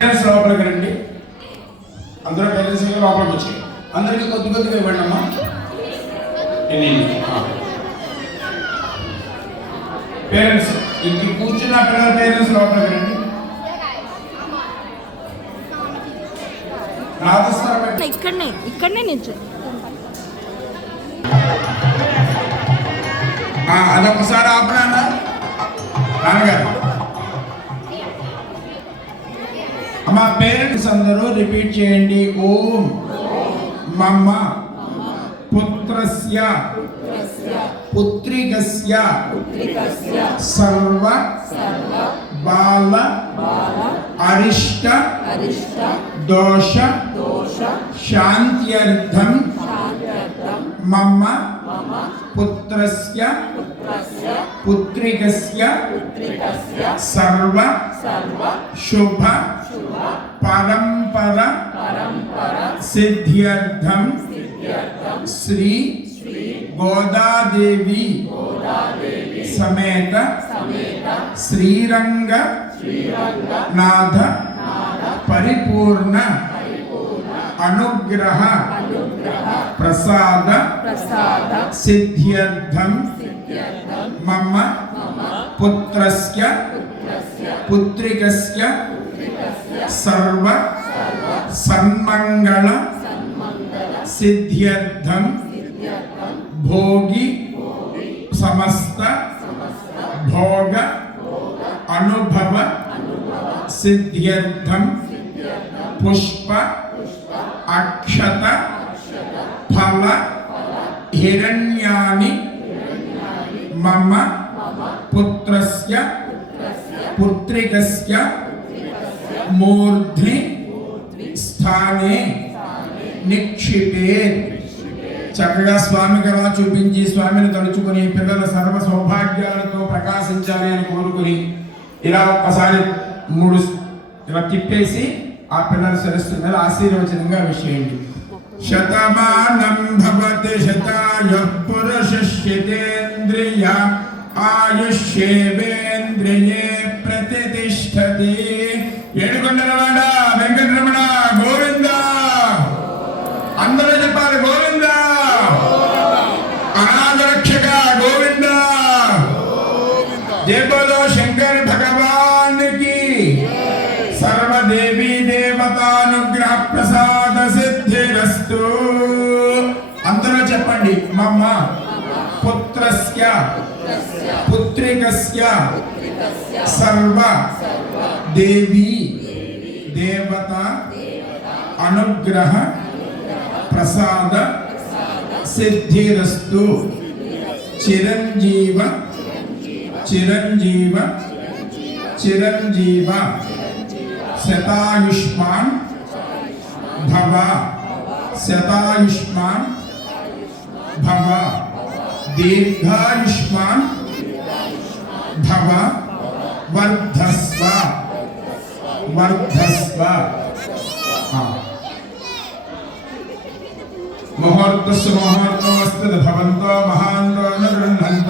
లోపలికి రండి. అందరూ పేరెంట్స్ లోపలికి వచ్చాయి. అందరికీ కొద్ది కొద్దిగా ఇవ్వండి అమ్మా. పేరెంట్స్ ఇంటికి కూర్చున్న పిల్లల పేరెంట్స్ లోపలికి రండి. ఇక్కడనే నిల్చో. అదొకసారి ఆపనా నాన్నగారు. మా పేరెంట్స్ అందరూ రిపీట్ చేయండి. ఓం మమ పుత్రస్య పుత్రికస్య సర్వ బాల అరిష్ట దోష శాంత్యర్థం మమ పుత్రస్య పుత్రికస్య సర్వ శుభ పరంపర సిద్ధ్యర్థం శ్రీ గోదాదేవి సమేత శ్రీరంగ నాథ పరిపూర్ణ అనుగ్రహ ప్రసాద సిద్ధ్యర్థం మమ పుత్రస్య పుత్రికస్య సర్వ సన్మంగళ సిద్ధ్యర్థం భోగి సమస్త భోగ అనుభవ సిద్ధ్యర్థం పుష్ప అక్షత ఫల హిరణ్యాని మమ పుత్రస్య పుత్రికస్య మూర్ధ్ని స్థానే నిక్షిపేత్. చక్కగా స్వామికి అలా చూపించి స్వామిని తలుచుకొని పిల్లల సర్వ సౌభాగ్యాలతో ప్రకాశించాలి అని కోరుకుని ఇలా ఒక్కసారి 3 ఇలా తిప్పేసి ఆ పిల్లల సరస్సు మీద ఆశీర్వచనంగా విషయండి. శతమానం భవతి శతాయుః పురుషస్యేంద్రియ ఆయుష్యేవేంద్రియే ప్రతిష్టతి. ఏడుకొండలవాడ వెంకటరమణ గోవింద. అందరూ చెప్పాలి గోవింద. అనాథరక్షక గోవింద. జయబోలో శంకర్ భగవానికి. సర్వదేవీ దేవతానుగ్రహ ప్రసాద సిద్ధిరస్తు. అందరూ చెప్పండి. మమ పుత్రస్య పుత్రికస్య సర్వ దేవీ దేవత అనుగ్రహ ప్రసాద సిద్ధిరస్తు. చిరంజీవ చిరంజీవ చిరంజీవ శతాయుష్మాన్ భవ శతాయుష్మాన్ భవ దీర్ఘాయుష్మాన్ భవ వర్ధస్వ వర్ధస్వ. ముహూర్తస్సు ముహూర్తమస్తు భవంతో మహాంతో న గృహ్ణంతు.